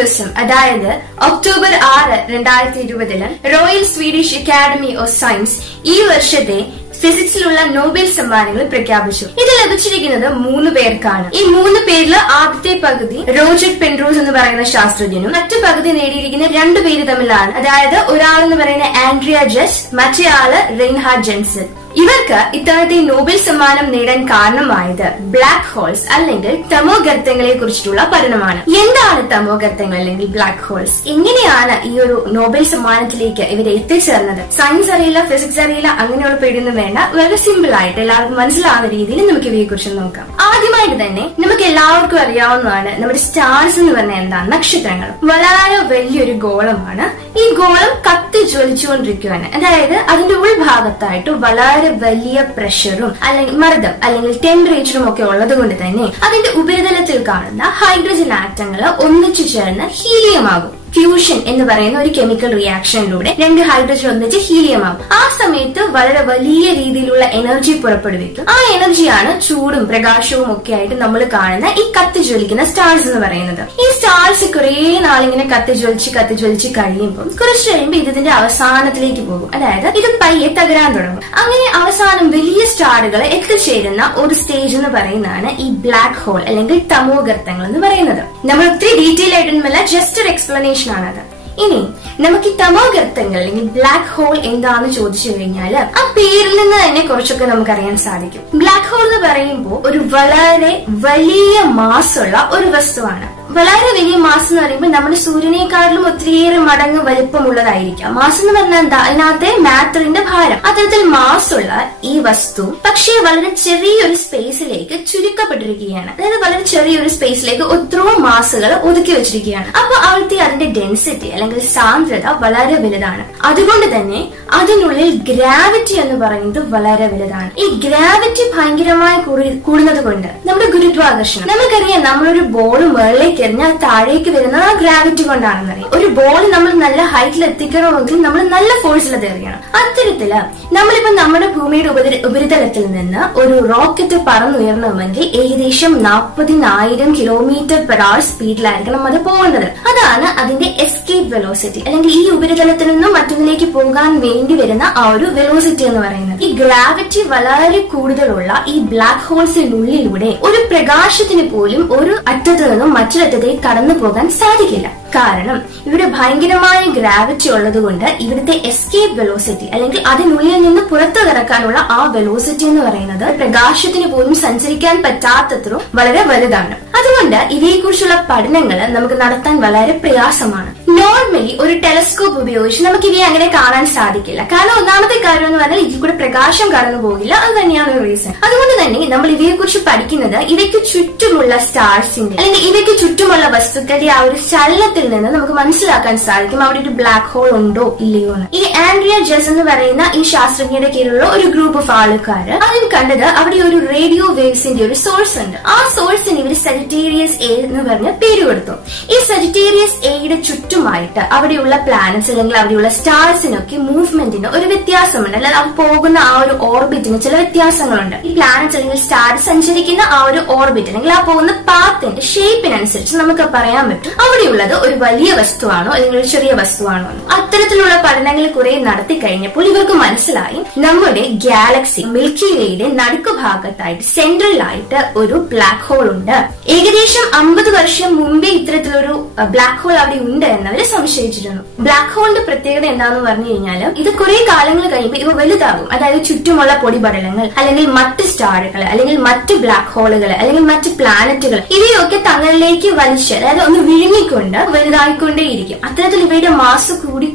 ദിവസം, അതായത് October 6, 2020 Royal Swedish Academy of Science ഈ വർഷത്തെ ഫിസിക്സിലുള്ള നോബൽ സമ്മാനങ്ങൾ പ്രഖ്യാപിച്ചു. ഇത് ലഭിച്ചിരിക്കുന്നത് 3 പേർക്കാണ്. ഈ 3 പേരിൽ ആദ്യത്തെ പകുതി റോജർ പെൻറോസ് എന്ന് പറയുന്ന ശാസ്ത്രജ്ഞനും മറ്റു പകുതി നേടിയിരിക്കുന്ന 2 പേര് തമ്മിലാണ്. അതായത് ഒരാളെന്ന് പറയുന്ന ആൻഡ്രിയ ജെസ്, മറ്റേ ആള് റെയിൻഹാർഡ് ജെൻസൺ. ഇവർക്ക് ഇത്തവണത്തെ നോബൽ സമ്മാനം നേടാൻ കാരണമായത് ബ്ലാക്ക് ഹോൾസ് അല്ലെങ്കിൽ തമോഗർത്തങ്ങളെ കുറിച്ചിട്ടുള്ള പഠനമാണ്. എന്താണ് തമോഗർത്തങ്ങൾ അല്ലെങ്കിൽ ബ്ലാക്ക് ഹോൾസ്? എങ്ങനെയാണ് ഈ ഒരു നോബൽ സമ്മാനത്തിലേക്ക് ഇവർ എത്തിച്ചേർന്നത്? സയൻസ് അറിയില്ല, ഫിസിക്സ് അറിയില്ല, അങ്ങനെയുള്ള പേടിയൊന്നും വേണ്ട. വളരെ സിമ്പിൾ ആയിട്ട് എല്ലാവർക്കും മനസ്സിലാവുന്ന രീതിയിൽ നമുക്ക് ഇവയെ കുറിച്ച് നോക്കാം. ആദ്യമായിട്ട് തന്നെ നമുക്ക് എല്ലാവർക്കും അറിയാവുന്നതാണ് നമ്മുടെ സ്റ്റാർസ് എന്ന് പറഞ്ഞാൽ എന്താണ്? നക്ഷത്രങ്ങൾ. വളരെ വലിയൊരു ഗോളമാണ്. ഈ ഗോളം കത്തി ജ്വലിച്ചുകൊണ്ടിരിക്കുകയാണ്. അതായത് അതിന്റെ ഉൾഭാഗത്തായിട്ട് വളരെ വലിയ പ്രഷറും അല്ലെങ്കിൽ മർദ്ദം അല്ലെങ്കിൽ ടെമ്പറേച്ചറും ഒക്കെ ഉള്ളത് കൊണ്ട് തന്നെ അതിന്റെ ഉപരിതലത്തിൽ കാണുന്ന ഹൈഡ്രജൻ ആറ്റങ്ങൾ ഒന്നിച്ചു ചേർന്ന് ഹീലിയം ആകും. ഫ്യൂഷൻ എന്ന് പറയുന്ന ഒരു കെമിക്കൽ റിയാക്ഷനിലൂടെ 2 ഹൈഡ്രജൻ ഒന്നിച്ച് ഹീലിയം ആകും. ആ സമയത്ത് വളരെ വലിയ രീതിയിലുള്ള എനർജി പുറപ്പെടുവിക്കും. ആ എനർജിയാണ് ചൂടും പ്രകാശവും ഒക്കെ ആയിട്ട് നമ്മൾ കാണുന്ന ഈ കത്തിജ്വലിക്കുന്ന സ്റ്റാർസ് എന്ന് പറയുന്നത്. ഈ സ്റ്റാർസ് കുറെ നാളിങ്ങനെ കത്തിജ്വലിച്ച് കഴിയുമ്പോൾ കുറച്ച് കഴിയുമ്പോൾ ഇതിന്റെ അവസാനത്തിലേക്ക് പോകും. അതായത് ഇത് പയ്യെ തകരാൻ തുടങ്ങും. അങ്ങനെ അവസാനം വലിയ സ്റ്റാറുകൾ എത്തിച്ചേരുന്ന ഒരു സ്റ്റേജ് എന്ന് പറയുന്നതാണ് ഈ ബ്ലാക്ക് ഹോൾ അല്ലെങ്കിൽ തമോഗർത്തങ്ങൾ എന്ന് പറയുന്നത്. നമ്മൾ ഒത്തിരി ഡീറ്റെയിൽ ആയിട്ടൊന്നുമല്ല, ജസ്റ്റ് ഒരു എക്സ്പ്ലനേഷൻ ആണത്. ഇനി നമുക്ക് ഈ തമോഗർത്തങ്ങൾ അല്ലെങ്കിൽ ബ്ലാക്ക് ഹോൾ എന്താണെന്ന് ചോദിച്ചു കഴിഞ്ഞാൽ ആ പേരിൽ നിന്ന് തന്നെ കുറച്ചൊക്കെ നമുക്കറിയാൻ സാധിക്കും. ബ്ലാക്ക് ഹോൾ എന്ന് പറയുമ്പോൾ ഒരു വളരെ വലിയ മാസുള്ള ഒരു വസ്തുവാണ്. വളരെ വലിയ മാസ് എന്ന് പറയുമ്പോൾ നമ്മുടെ സൂര്യനേക്കാളിലും ഒത്തിരിയേറെ മടങ്ങ് വലിപ്പമുള്ളതായിരിക്കാം. മാസ് എന്ന് പറഞ്ഞാൽ എന്താ? അതിനകത്തെ മാറ്ററിന്റെ ഭാരം. അത്തരത്തിൽ മാസുള്ള ഈ വസ്തു പക്ഷേ വളരെ ചെറിയൊരു സ്പേസിലേക്ക് ചുരുക്കപ്പെട്ടിരിക്കുകയാണ്. അതായത് വളരെ ചെറിയൊരു സ്പേസിലേക്ക് ഒത്തിരി മാസുകൾ ഒതുക്കി വെച്ചിരിക്കുകയാണ്. അപ്പൊ അവിടുത്തെ അതിന്റെ ഡെൻസിറ്റി അല്ലെങ്കിൽ സാന്ദ്രത വളരെ വലുതാണ്. അതുകൊണ്ട് തന്നെ അതിനുള്ളിൽ ഗ്രാവിറ്റി എന്ന് പറയുന്നത് വളരെ വലുതാണ്. ഈ ഗ്രാവിറ്റി ഭയങ്കരമായി കൂടുന്നത് കൊണ്ട് നമ്മുടെ ഗുരുത്വാകർഷണം, നമുക്കറിയാം നമ്മളൊരു ബോൾ മുകളിലേക്ക് എറിഞ്ഞാൽ താഴേക്ക് വരുന്നത് ആ ഗ്രാവിറ്റി കൊണ്ടാണെന്നറിയാം. ഒരു ബോൾ നമ്മൾ നല്ല ഹൈറ്റിൽ എത്തിക്കണമെങ്കിൽ നമ്മൾ നല്ല ഫോഴ്സിൽ അത് എറിയണം. അത്തരത്തില് നമ്മളിപ്പോ നമ്മുടെ ഭൂമിയുടെ ഉപരിതലത്തിൽ നിന്ന് ഒരു റോക്കറ്റ് പറന്നുയരണമെങ്കിൽ ഏകദേശം 40,000 km/h സ്പീഡിലായിരിക്കണം അത് പോകേണ്ടത്. അതാണ് അതിന്റെ എസ്കേപ്പ് വെലോസിറ്റി അല്ലെങ്കിൽ ഈ ഉപരിതലത്തിൽ നിന്നും മറ്റൊന്നിലേക്ക് പോകാൻ വേണ്ടി വരുന്ന ആ ഒരു വെലോസിറ്റി എന്ന് പറയുന്നത്. ഈ ഗ്രാവിറ്റി വളരെ കൂടുതലുള്ള ഈ ബ്ലാക്ക് ഹോൾസിനുള്ളിലൂടെ ഒരു പ്രകാശത്തിന് പോലും ഒരു അറ്റത്ത് നിന്നും മറ്റൊരറ്റത്തേക്ക് കടന്നു പോകാൻ സാധിക്കില്ല. കാരണം ഇവിടെ ഭയങ്കരമായ ഗ്രാവിറ്റി ഉള്ളത് കൊണ്ട് ഇവിടുത്തെ എസ്കേപ്പ് വെലോസിറ്റി അല്ലെങ്കിൽ അതിനുള്ളിൽ നിന്ന് പുറത്തു കടക്കാനുള്ള ആ വെലോസിറ്റി എന്ന് പറയുന്നത് പ്രകാശത്തിന് പോലും സഞ്ചരിക്കാൻ പറ്റാത്തത്ര വളരെ വലുതാണ്. അതുകൊണ്ട് ഇവയെക്കുറിച്ചുള്ള പഠനങ്ങൾ നമുക്ക് നടത്താൻ വളരെ പ്രയാസമാണ്. നോർമലി ഒരു ടെലസ്കോപ്പ് ഉപയോഗിച്ച് നമുക്ക് ഇവയെ അങ്ങനെ കാണാൻ സാധിക്കില്ല. കാരണം ഒന്നാമത്തെ കാര്യം എന്ന് പറഞ്ഞാൽ ഇതിൽ കൂടെ പ്രകാശം കടന്നു പോകില്ല. അത് തന്നെയാണ് ഒരു റീസൺ. അതുകൊണ്ട് തന്നെ നമ്മൾ ഇവയെക്കുറിച്ച് പഠിക്കുന്നത് ഇവയ്ക്ക് ചുറ്റുമുള്ള സ്റ്റാർസിന്റെ അല്ലെങ്കിൽ ഇവയ്ക്ക് ചുറ്റുമുള്ള വസ്തുക്കളുടെ ആ ഒരു ചലനത്തിൽ നിന്ന് നമുക്ക് മനസ്സിലാക്കാൻ സാധിക്കും അവിടെ ഒരു ബ്ലാക്ക് ഹോൾ ഉണ്ടോ ഇല്ലയോ എന്ന്. ഈ ആൻഡ്രിയ ജെസ് എന്ന് പറയുന്ന ഈ ശാസ്ത്രജ്ഞരുടെ കീഴിലുള്ള ഒരു ഗ്രൂപ്പ് ഓഫ് ആൾക്കാര് അതിൽ കണ്ടത് അവിടെ ഒരു റേഡിയോ വേവ്സിന്റെ ഒരു സോഴ്സ് ഉണ്ട്. ആ സോഴ്സിന് ഇവർ സജിറ്റേറിയസ് എ എന്ന് പറഞ്ഞ പേര് കൊടുത്തു. ഈ സജിറ്റേറിയസ് എയുടെ ചുറ്റുമായിട്ട് അവിടെയുള്ള പ്ലാനറ്റ്സ് അല്ലെങ്കിൽ അവിടെയുള്ള സ്റ്റാർസിനൊക്കെ മൂവ്മെന്റിന് ഒരു വ്യത്യാസമുണ്ട്. അല്ലാതെ അവർ പോകുന്ന ആ ഒരു ഓർബിറ്റിന് ചില വ്യത്യാസങ്ങളുണ്ട്. ഈ പ്ലാനറ്റ്സ് അല്ലെങ്കിൽ സ്റ്റാർ സഞ്ചരിക്കുന്ന ആ ഒരു ഓർബിറ്റ് അല്ലെങ്കിൽ ആ പോകുന്ന പാത്തിന്റെ ഷേപ്പിനനുസരിച്ച് നമുക്ക് പറയാൻ പറ്റും അവിടെയുള്ളത് ഒരു വലിയ വസ്തുവാണോ അല്ലെങ്കിൽ ഒരു ചെറിയ വസ്തുവാണോ എന്ന്. അത്തരത്തിലുള്ള പഠനങ്ങൾ കുറെ നടത്തി കഴിഞ്ഞപ്പോൾ ഇവർക്ക് മനസ്സിലായി നമ്മുടെ ഗാലക്സി മിൽക്കി വേയുടെ നടുക്ക് ഭാഗത്തായിട്ട് സെൻട്രലായിട്ട് ഒരു ബ്ലാക്ക് ഹോൾ ഉണ്ട്. ഏകദേശം 50 വർഷം മുമ്പേ ഇത്തരത്തിലൊരു ബ്ലാക്ക് ഹോൾ അവിടെ ഉണ്ട് എന്നവര് സംശയിച്ചിരുന്നു. ബ്ലാക്ക് ഹോളിന്റെ പ്രത്യേകത എന്താണെന്ന് പറഞ്ഞു കഴിഞ്ഞാൽ ഇത് കുറെ കാലങ്ങൾ കഴിയുമ്പോൾ ഇവ വലുതാകും. അതായത് ചുറ്റുമുള്ള പൊടിപടലങ്ങൾ അല്ലെങ്കിൽ മറ്റ് സ്റ്റാറുകൾ അല്ലെങ്കിൽ മറ്റ് ബ്ലാക്ക് ഹോളുകൾ അല്ലെങ്കിൽ മറ്റ് പ്ലാനറ്റുകൾ ഇവയൊക്കെ തങ്ങളിലേക്ക് വലിച്ച് അതായത് ഒന്ന് വിഴുങ്ങിക്കൊണ്ട് വലുതായിക്കൊണ്ടേയിരിക്കും. അത്തരത്തിൽ ഇവയുടെ മാസ് കൂടി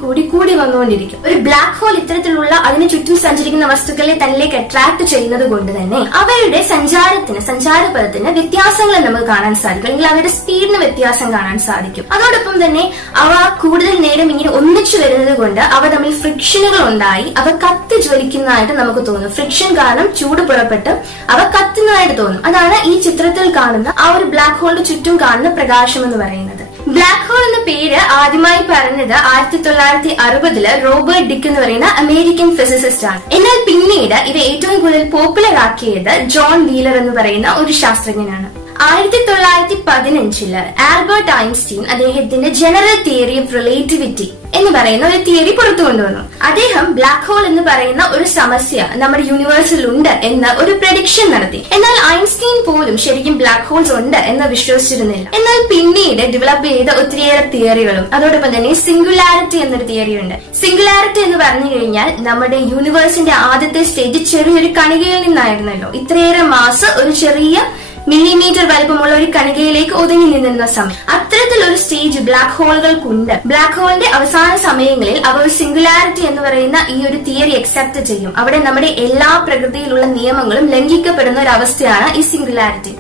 വന്നുകൊണ്ടിരിക്കും. ഒരു ബ്ലാക്ക് ഹോൾ ഇത്തരത്തിലുള്ള അതിന് ചുറ്റും സഞ്ചരിക്കുന്ന വസ്തുക്കളെ തന്നിലേക്ക് അട്രാക്ട് ചെയ്യുന്നത് കൊണ്ട് തന്നെ അവരുടെ സഞ്ചാരപഥത്തിന് വ്യത്യാസങ്ങൾ നമുക്ക് കാണാൻ സാധിക്കും അല്ലെങ്കിൽ അവരുടെ സ്പീഡിന് വ്യത്യാസം കാണാൻ സാധിക്കും. അതോടൊപ്പം തന്നെ അവ കൂടുതൽ നേരം ഇങ്ങനെ ഒന്നിച്ചു വരുന്നത് കൊണ്ട് അവ തമ്മിൽ ഫ്രിക്ഷനുകൾ ഉണ്ടായി അവ കത്തി ജ്വലിക്കുന്നതായിട്ട് നമുക്ക് തോന്നും. ഫ്രിക്ഷൻ കാരണം ചൂട് പുറപ്പെട്ട് അവ കത്തുന്നതായിട്ട് തോന്നും. അതാണ് ഈ ചിത്രത്തിൽ കാണുന്ന ആ ഒരു ബ്ലാക്ക് ഹോളിന് ചുറ്റും കാണുന്ന പ്രകാശം എന്ന് പറയുന്നത്. ബ്ലാക്ക് ഹോൾ എന്ന പേര് ആദ്യമായി പറഞ്ഞത് 1960 റോബർട്ട് ഡിക്ക് എന്ന് പറയുന്ന അമേരിക്കൻ ഫിസിസിസ്റ്റ് ആണ്. എന്നാൽ പിന്നീട് ഇത് ഏറ്റവും കൂടുതൽ പോപ്പുലർ ആക്കിയത് ജോൺ വീലർ എന്ന് പറയുന്ന ഒരു ശാസ്ത്രജ്ഞനാണ്. 1915 ആൽബർട്ട് ഐൻസ്റ്റീൻ അദ്ദേഹത്തിന്റെ ജനറൽ തിയറി ഓഫ് റിലേറ്റിവിറ്റി എന്ന് പറയുന്ന ഒരു തിയറി പുറത്തു കൊണ്ടുവന്നു. അദ്ദേഹം ബ്ലാക്ക് ഹോൾ എന്ന് പറയുന്ന ഒരു സമസ്യ നമ്മുടെ യൂണിവേഴ്സിൽ ഉണ്ട് എന്ന ഒരു പ്രഡിക്ഷൻ നടത്തി. എന്നാൽ ഐൻസ്റ്റീൻ പോലും ശരിക്കും ബ്ലാക്ക് ഹോൾസ് ഉണ്ട് എന്ന് വിശ്വസിച്ചിരുന്നില്ല. എന്നാൽ പിന്നീട് ഡെവലപ്പ് ചെയ്ത ഒത്തിരിയേറെ തിയറികളും അതോടൊപ്പം തന്നെ സിംഗുലാരിറ്റി എന്നൊരു തിയറി ഉണ്ട്. സിംഗുലാരിറ്റി എന്ന് പറഞ്ഞു കഴിഞ്ഞാൽ നമ്മുടെ യൂണിവേഴ്സിന്റെ ആദ്യത്തെ സ്റ്റേജ് ചെറിയൊരു കണികയിൽ നിന്നായിരുന്നല്ലോ. ഇത്രയേറെ മാസ് ഒരു ചെറിയ മില്ലിമീറ്റർ വലുപ്പമുള്ള ഒരു കണികയിലേക്ക് ഒതുങ്ങി നിന്നിരുന്ന സമയം. അത്തരത്തിലൊരു സ്റ്റേജ് ബ്ലാക്ക് ഹോളുകൾക്കുണ്ട്. ബ്ലാക്ക് ഹോളിന്റെ അവസാന സമയങ്ങളിൽ അവർ സിംഗുലാരിറ്റി എന്ന് പറയുന്ന ഈ ഒരു തിയറി അക്സെപ്റ്റ് ചെയ്യും. അവിടെ നമ്മുടെ എല്ലാ പ്രകൃതിയിലുള്ള നിയമങ്ങളും ലംഘിക്കപ്പെടുന്ന ഒരു അവസ്ഥയാണ് ഈ സിംഗുലാരിറ്റി.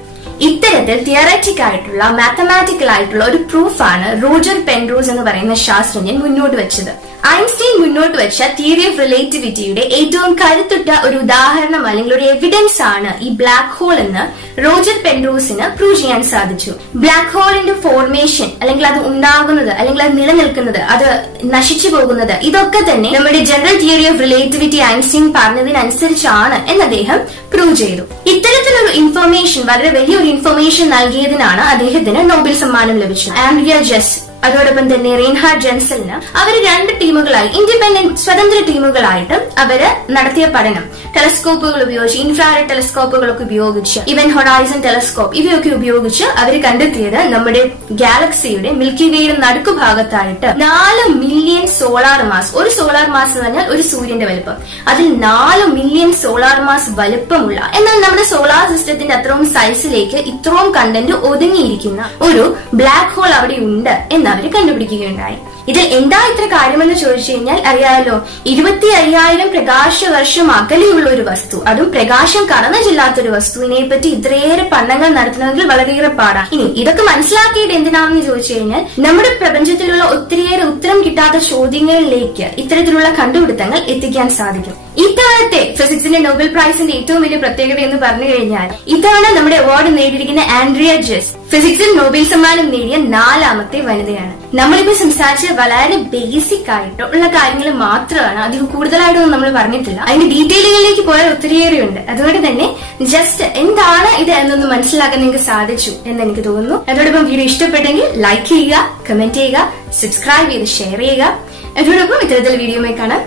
ഇത്തരത്തിൽ തിയററ്റിക് ആയിട്ടുള്ള മാത്തമാറ്റിക്കൽ ആയിട്ടുള്ള ഒരു പ്രൂഫാണ് റോജർ പെൻറോസ് എന്ന് പറയുന്ന ശാസ്ത്രജ്ഞൻ മുന്നോട്ട് വെച്ചത്. ഐൻസ്റ്റീൻ മുന്നോട്ട് വെച്ച തിയറി ഓഫ് റിലേറ്റിവിറ്റിയുടെ ഏറ്റവും കരുത്തുറ്റ ഒരു ഉദാഹരണം അല്ലെങ്കിൽ ഒരു എവിഡൻസ് ആണ് ഈ ബ്ലാക്ക് ഹോൾ എന്ന് റോജർ പെൻറോസിന് പ്രൂവ് ചെയ്യാൻ സാധിച്ചു. ബ്ലാക്ക് ഹോളിന്റെ ഫോർമേഷൻ അല്ലെങ്കിൽ അത് ഉണ്ടാകുന്നത് അല്ലെങ്കിൽ അത് നിലനിൽക്കുന്നത് അത് നശിച്ചു പോകുന്നത് ഇതൊക്കെ തന്നെ നമ്മുടെ general theory of relativity Einstein പറഞ്ഞതിനനുസരിച്ചാണ് എന്ന് അദ്ദേഹം പ്രൂവ് ചെയ്തു. ഇത്തരത്തിലൊരു ഇൻഫർമേഷൻ വളരെ വലിയൊരു ഇൻഫർമേഷൻ നൽകിയതിനാണ് അദ്ദേഹത്തിന് നോബൽ സമ്മാനം ലഭിച്ചത്. ആൻഡ്രിയ ജെസ് അതോടൊപ്പം തന്നെ റെയിൻഹാർഡ് ജെൻസലിന് അവര് രണ്ട് ടീമുകളായി ഇൻഡിപെൻഡന്റ് സ്വതന്ത്ര ടീമുകളായിട്ട് അവര് നടത്തിയ പഠനം ടെലസ്കോപ്പുകൾ ഉപയോഗിച്ച് ഇൻഫ്രാറെഡ് ടെലസ്കോപ്പുകളൊക്കെ ഉപയോഗിച്ച് ഇവൻ ഹൊറൈസൺ ടെലസ്കോപ്പ് ഇവയൊക്കെ ഉപയോഗിച്ച് അവര് കണ്ടെത്തിയത് നമ്മുടെ ഗാലക്സിയുടെ മിൽക്കി വേയുടെ നടുക്കു ഭാഗത്തായിട്ട് 4 മില്യൺ സോളാർ മാസ്. ഒരു സോളാർ മാസ് എന്ന് പറഞ്ഞാൽ ഒരു സൂര്യന്റെ വലുപ്പം. അതിൽ 4 മില്യൺ സോളാർ മാസ് വലുപ്പമുള്ള എന്നാൽ നമ്മുടെ സോളാർ സിസ്റ്റത്തിന്റെ അത്രയും സൈസിലേക്ക് ഇത്രയും കണ്ടന്റ് ഒതുങ്ങിയിരിക്കുന്ന ഒരു ബ്ലാക്ക് ഹോൾ അവിടെ ഉണ്ട് എന്ന് അവര് കണ്ടുപിടിക്കുകയുണ്ടായി. ഇതിൽ എന്താ ഇത്ര കാര്യമെന്ന് ചോദിച്ചു കഴിഞ്ഞാൽ അറിയാമല്ലോ, 25,000 പ്രകാശ വർഷം അകലെയുള്ള ഒരു വസ്തു, അതും പ്രകാശം കടന്നു ചെല്ലാത്തൊരു വസ്തുവിനെ പറ്റി ഇത്രയേറെ പഠനങ്ങൾ നടത്തണമെങ്കിൽ വളരെയേറെ പാടാണ്. ഇനി ഇതൊക്കെ മനസ്സിലാക്കിയിട്ട് എന്തിനാണെന്ന് ചോദിച്ചു കഴിഞ്ഞാൽ നമ്മുടെ പ്രപഞ്ചത്തിലുള്ള ഒത്തിരിയേറെ ഉത്തരം കിട്ടാത്ത ചോദ്യങ്ങളിലേക്ക് ഇത്തരത്തിലുള്ള കണ്ടുപിടുത്തങ്ങൾ എത്തിക്കാൻ സാധിക്കും. ഇത്തവണത്തെ ഫിസിക്സിന്റെ നോബൽ പ്രൈസിന്റെ ഏറ്റവും വലിയ പ്രത്യേകത എന്ന് പറഞ്ഞു കഴിഞ്ഞാൽ ഇത്തവണ നമ്മുടെ അവാർഡ് നേടിയിരിക്കുന്ന ആൻഡ്രിയ ജെസ് ഫിസിക്സിൽ നോബൽ സമ്മാനം നേടിയ 4ാമത്തെ വനിതയാണ്. നമ്മളിപ്പോ സംസാരിച്ച വളരെ ബേസിക് ആയിട്ടുള്ള കാര്യങ്ങൾ മാത്രമാണ്, അധികം കൂടുതലായിട്ടൊന്നും നമ്മൾ പറഞ്ഞിട്ടില്ല. അതിന്റെ ഡീറ്റെയിലുകളിലേക്ക് പോയാൽ ഒത്തിരിയേറെയുണ്ട്. അതുകൊണ്ട് തന്നെ ജസ്റ്റ് എന്താണ് ഇത് എന്നൊന്ന് മനസ്സിലാക്കാൻ നിങ്ങൾക്ക് സാധിച്ചു എന്ന് എനിക്ക് തോന്നുന്നു. അതോടൊപ്പം വീഡിയോ ഇഷ്ടപ്പെട്ടെങ്കിൽ ലൈക്ക് ചെയ്യുക, കമന്റ് ചെയ്യുക, സബ്സ്ക്രൈബ് ചെയ്ത് ഷെയർ ചെയ്യുക. അതോടൊപ്പം ഇത്തരത്തിൽ വീഡിയോയുമായി കാണാം.